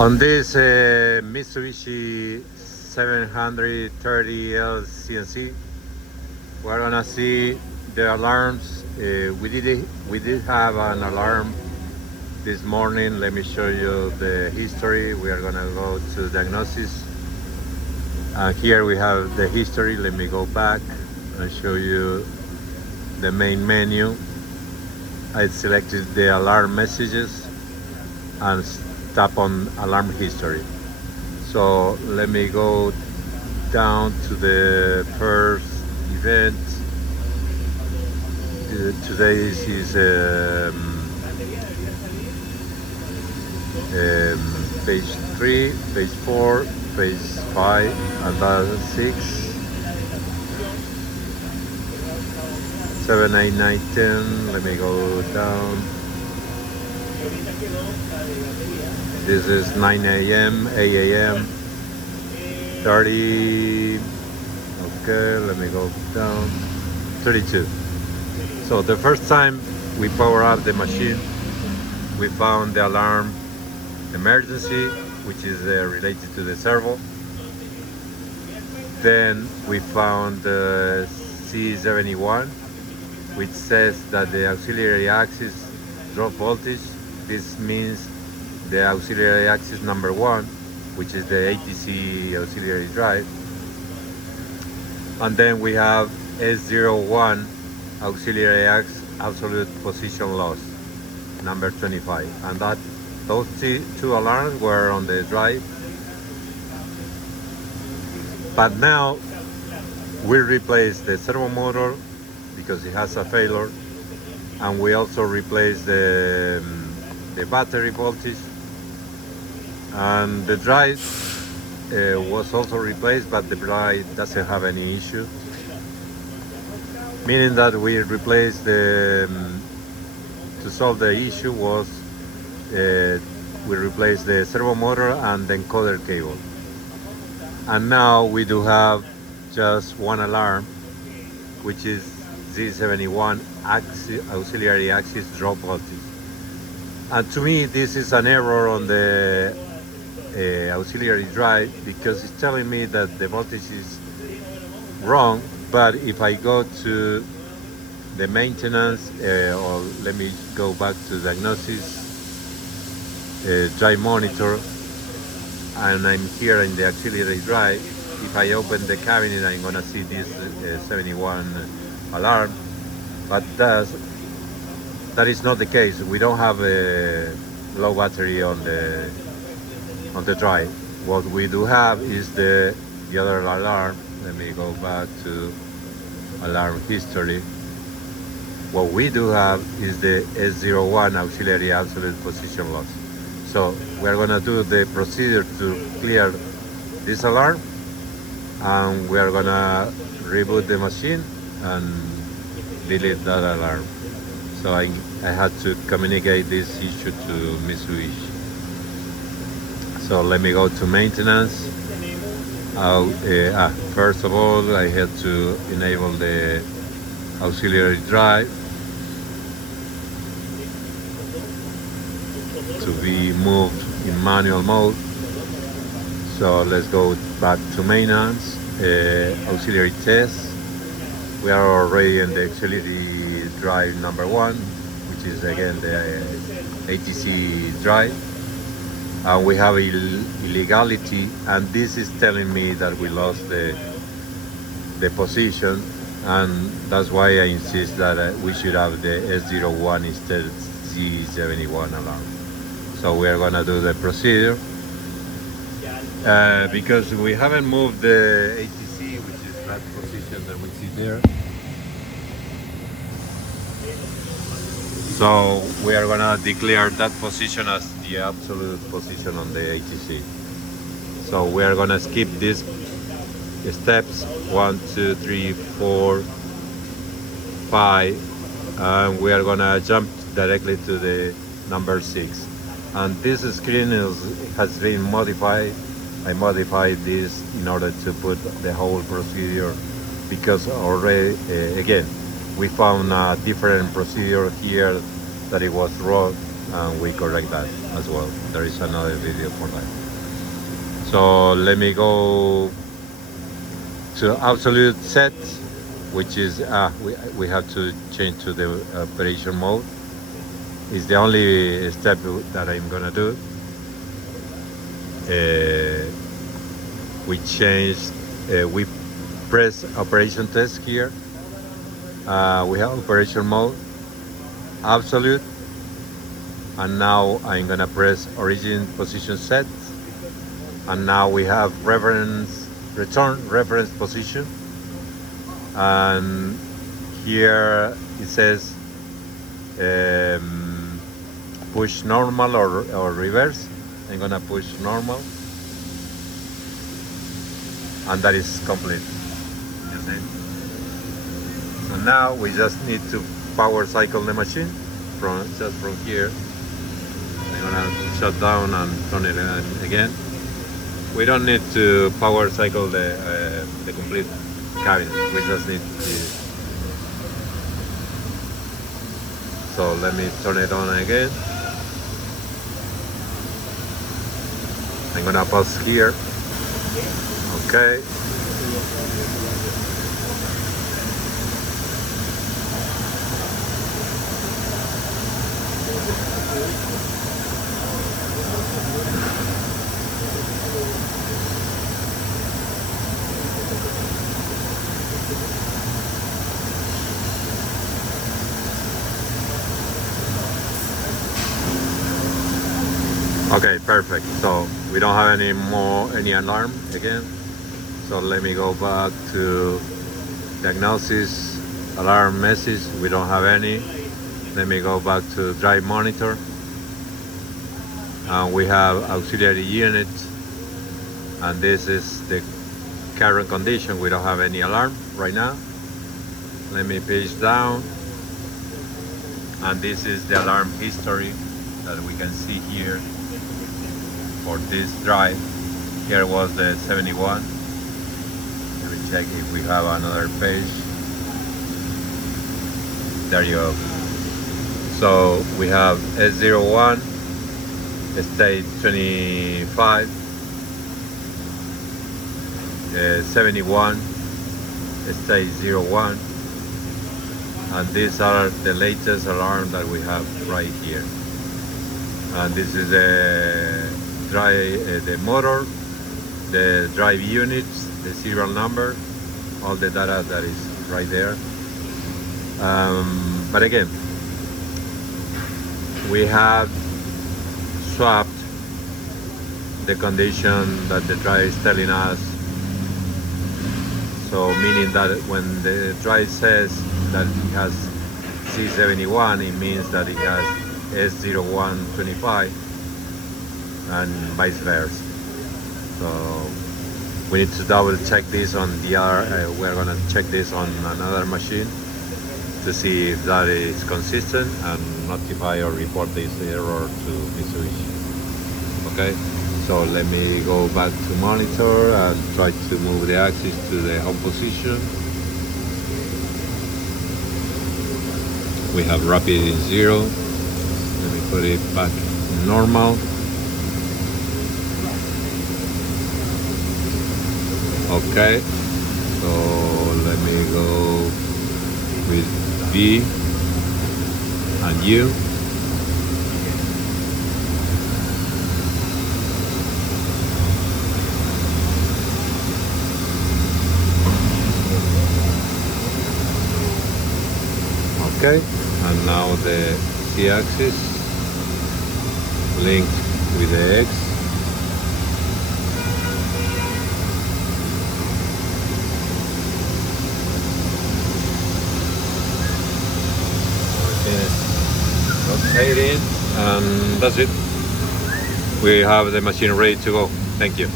On this Mitsubishi 730L CNC, we're gonna see the alarms. We did have an alarm this morning. Let me show you the history. We are gonna go to diagnosis. Here we have the history. Let me go back and show you the main menu. I selected the alarm messages and tap on alarm history. So let me go down to the first event. Today is page 3, page 4, page 5, and that's 6, 7, 8, 9, 10. Let me go down. This is 9 a.m., 8 a.m., 30. Okay, let me go down. 32. So the first time we power up the machine, we found the alarm emergency, which is related to the servo. Then we found the C71, which says that the auxiliary axis drop voltage. This means the auxiliary axis number 1, which is the ATC auxiliary drive. And then we have S01 auxiliary absolute position loss, number 25. And that those two alarms were on the drive. But now we replace the servo motor because it has a failure, and we also replace the battery voltage, and the drive was also replaced, but the drive doesn't have any issue, meaning that we replaced to solve the issue was we replaced the servo motor and the encoder cable. And now we do have just one alarm, which is Z71 auxiliary axis drop voltage. And to me, this is an error on the auxiliary drive, because it's telling me that the voltage is wrong. But if I go to the maintenance, or let me go back to diagnosis, drive monitor, and I'm here in the auxiliary drive. If I open the cabinet, I'm gonna see this 71 alarm, but that is not the case. We don't have a low battery on the drive. What we do have is the other alarm. Let me go back to alarm history. What we do have is the S01 auxiliary absolute position loss. So we're gonna do the procedure to clear this alarm, and we are gonna reboot the machine and delete that alarm. So I had to communicate this issue to Mitsubishi. So let me go to maintenance. First of all, I had to enable the auxiliary drive to be moved in manual mode. So let's go back to maintenance, auxiliary test. We are already in the auxiliary drive number 1, which is again the ATC drive. And we have illegality, and this is telling me that we lost the position, and that's why I insist that we should have the S01 instead of Z71 alarm. So we are gonna do the procedure. Because we haven't moved the ATC, which is that position that we see there. So we are gonna declare that position as the absolute position on the ATC. So we are gonna skip these steps 1, 2, 3, 4, 5, and we are gonna jump directly to the number 6. And this screen has been modified. I modified this in order to put the whole procedure, because already again we found a different procedure here that it was wrong, and we correct that. as well. There is another video for that. So let me go to absolute set, which is we have to change to the operation mode. It's the only step that I'm gonna do. We changed, we press operation test here. We have operation mode, absolute, and now I'm gonna press origin position set, and now we have return reference position, and here it says push normal or reverse. I'm gonna push normal, and that is complete. You see? So now we just need to power cycle the machine from here. I'm gonna shut down and turn it on again. We don't need to power cycle the complete cabinet. We just need to. So let me turn it on again. I'm gonna pause here. Okay. Okay, perfect. So we don't have any alarm again. So let me go back to diagnosis, alarm message. We don't have any. Let me go back to drive monitor. And we have auxiliary unit. And this is the current condition. We don't have any alarm right now. Let me page down. And this is the alarm history that we can see here. For this drive, here was the 71. Let me check if we have another page. There you go. So we have S01, state 25, 71, state 01, and these are the latest alarm that we have right here. And this is the motor, the drive units, the serial number, all the data that is right there. But again, we have swapped the condition that the drive is telling us. So meaning that when the drive says that it has C71, it means that it has S0125 and vice versa. So we need to double check this on the other, we're gonna check this on another machine to see if that is consistent and notify or report this error to Mitsubishi. Okay, so let me go back to monitor and try to move the axis to the home position. We have rapid in 0. Let me put it back in normal. Okay, so let me go with V and U. Okay, and now the Z-axis linked with the X. Rotating, and that's it. We have the machine ready to go. Thank you.